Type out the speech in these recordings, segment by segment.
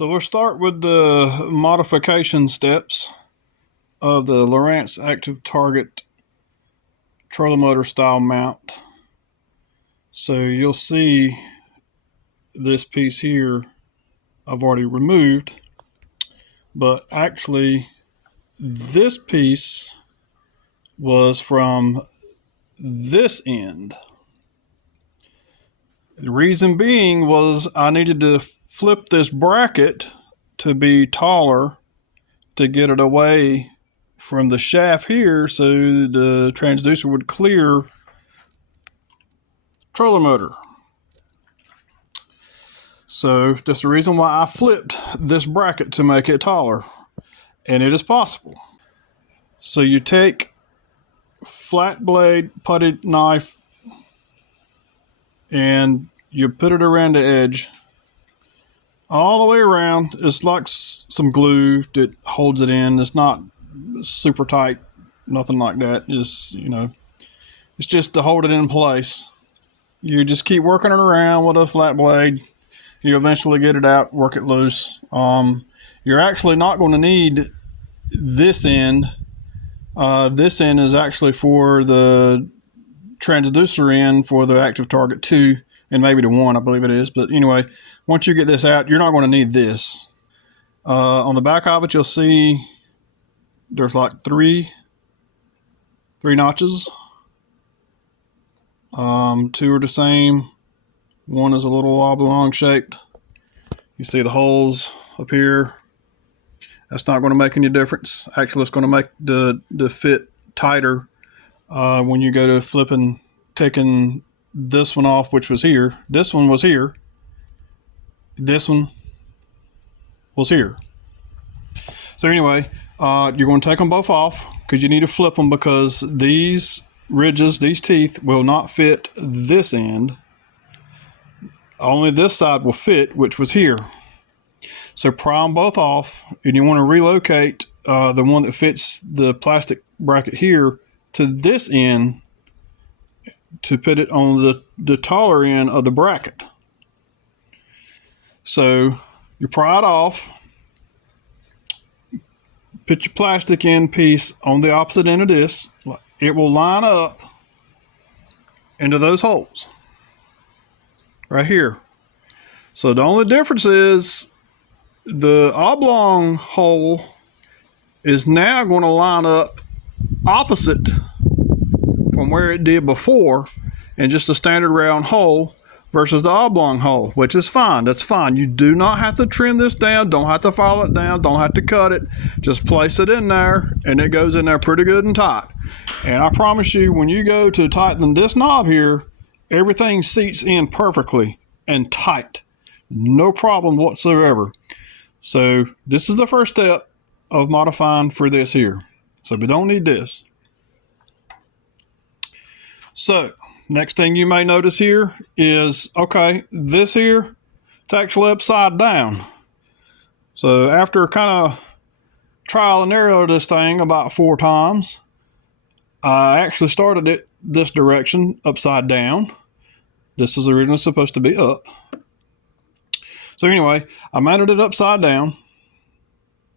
So we'll start with the modification steps of the Lowrance active target trolling motor style mount. So you'll see this piece here I've already removed, but actually this piece was from this end. The reason being was I needed to flip this bracket to be taller to get it away from the shaft here so the transducer would clear trolling motor. So that's the reason why I flipped this bracket to make it taller, and it is possible. So you take flat blade putty knife and you put it around the edge all the way around. It's like some glue that holds it in. It's not super tight, nothing like that. It's just to hold it in place. You just keep working it around with a flat blade. You eventually get it out, work it loose. You're actually not going to need this end. This end is actually for the transducer end for the active target 2 and maybe the 1, I believe it is. But anyway, once you get this out, you're not going to need this. On the back of it, you'll see there's like three notches. 2 are the same. 1 is a little oblong shaped. You see the holes up here. That's not going to make any difference. Actually, it's going to make the fit tighter when you go to taking this one off, which was here. This one was here. This one was here. So anyway, you're going to take them both off because you need to flip them, because these ridges, these teeth, will not fit this end. Only this side will fit, which was here. So pry them both off, and you want to relocate the one that fits the plastic bracket here to this end to put it on the taller end of the bracket. So you pry it off, put your plastic end piece on the opposite end of this. It will line up into those holes right here. So the only difference is the oblong hole is now going to line up opposite from where it did before in just a standard round hole versus the oblong hole, which is fine. That's fine. You do not have to trim this down, don't have to file it down, don't have to cut it. Just place it in there and it goes in there pretty good and tight. And I promise you, when you go to tighten this knob here, everything seats in perfectly and tight. No problem whatsoever. So this is the first step of modifying for this here. So we don't need this. So next thing you may notice here is, okay, this here, it's actually upside down. So after kind of trial and error of this thing about 4 times, I actually started it this direction, upside down. This is originally supposed to be up. So anyway, I mounted it upside down.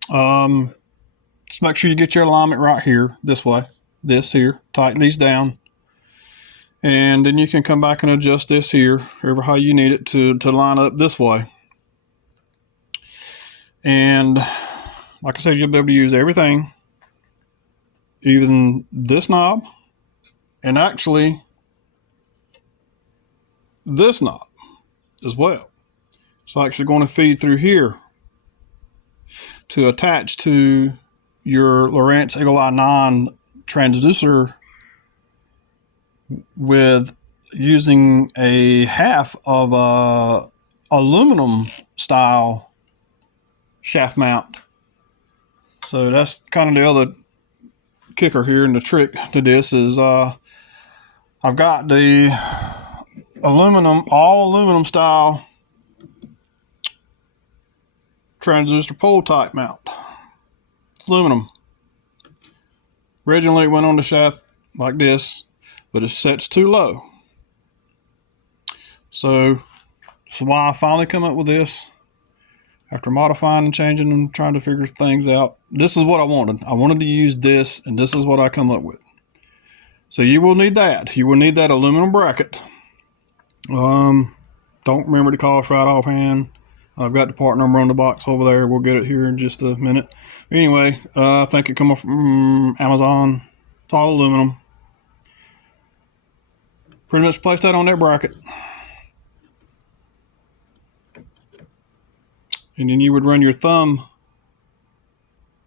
Just make sure you get your alignment right here, this way. This here, tighten these down. And then you can come back and adjust this here, however how you need it to line up this way. And like I said, you'll be able to use everything, even this knob, and actually this knob as well. It's actually going to feed through here to attach to your Lowrance Eagle Eye 9 transducer with using a half of a aluminum style shaft mount. So that's kind of the other kicker here, and the trick to this is I've got the all aluminum style transducer pole type mount. Aluminum. Originally it went on the shaft like this, but it sets too low. So that's why I finally come up with this. After modifying and changing and trying to figure things out, this is what I wanted. I wanted to use this, and this is what I come up with. So you will need that. You will need that aluminum bracket. Don't remember the cost right offhand. I've got the part number on the box over there. We'll get it here in just a minute. Anyway, I think it come from Amazon. It's all aluminum. Pretty much place that on that bracket. And then you would run your thumb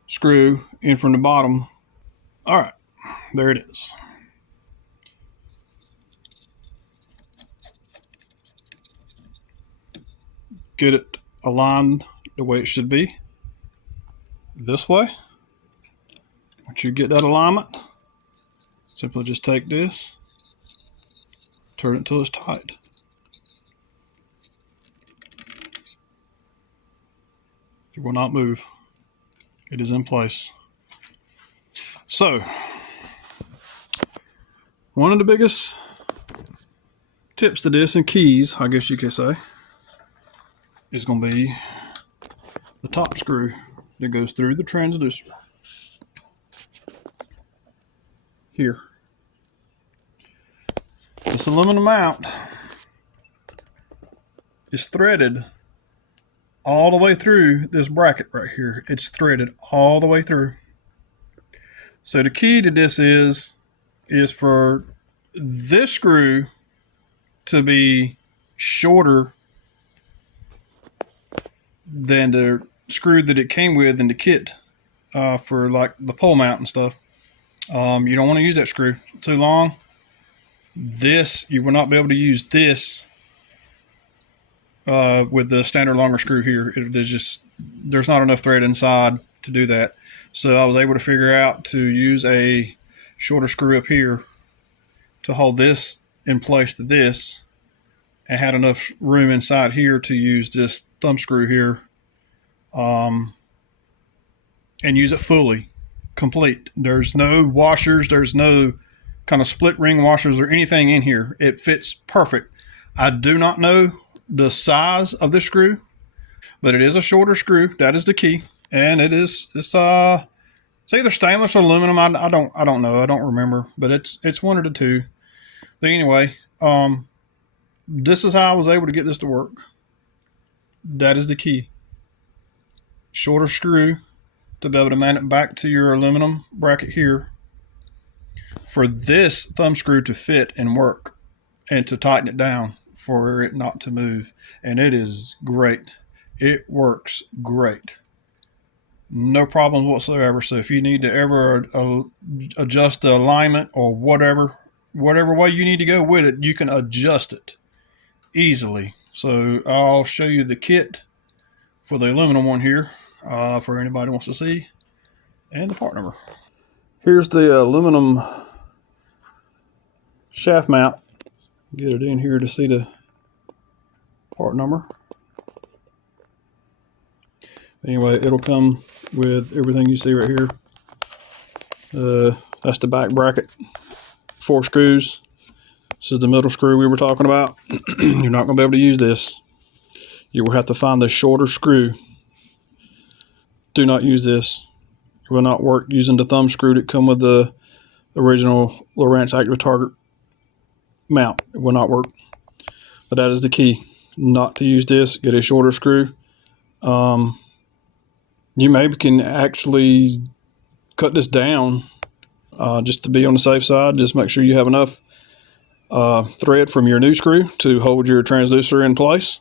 screw in from the bottom. All right, there it is. Get it aligned the way it should be. This way. Once you get that alignment, simply just take this, turn it until it's tight. It will not move. It is in place. So, one of the biggest tips to this, and keys, I guess you could say, is going to be the top screw that goes through the transducer. Here. This aluminum mount is threaded all the way through this bracket right here. It's threaded all the way through. So the key to this is for this screw to be shorter than the screw that it came with in the kit for like the pole mount and stuff. You don't want to use that screw too long. This, you will not be able to use this with the standard longer screw here. There's not enough thread inside to do that. So I was able to figure out to use a shorter screw up here to hold this in place to this, and had enough room inside here to use this thumb screw here and use it fully, complete. There's no washers, there's no kind of split ring washers or anything in here. It fits perfect. I do not know the size of this screw, but it is a shorter screw. That is the key, and it's either stainless or aluminum. I don't know. I don't remember, but it's one of the two. But anyway, this is how I was able to get this to work. That is the key. Shorter screw to be able to mount it back to your aluminum bracket here, for this thumb screw to fit and work, and to tighten it down for it not to move. And it is great. It works great. No problems whatsoever. So if you need to ever adjust the alignment or whatever way you need to go with it, you can adjust it easily. So I'll show you the kit for the aluminum one here for anybody who wants to see, and the part number. Here's the aluminum shaft mount. Get it in here to see the part number. Anyway, it'll come with everything you see right here. That's the back bracket, 4 screws. This is the middle screw we were talking about. You're not going to be able to use this. You will have to find the shorter screw. Do not use this. It will not work using the thumb screw that come with the original Lowrance active target mount. It will not work. But that is the key. Not to use this. Get a shorter screw. You maybe can actually cut this down just to be on the safe side. Just make sure you have enough thread from your new screw to hold your transducer in place.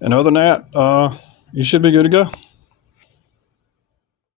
And other than that, you should be good to go.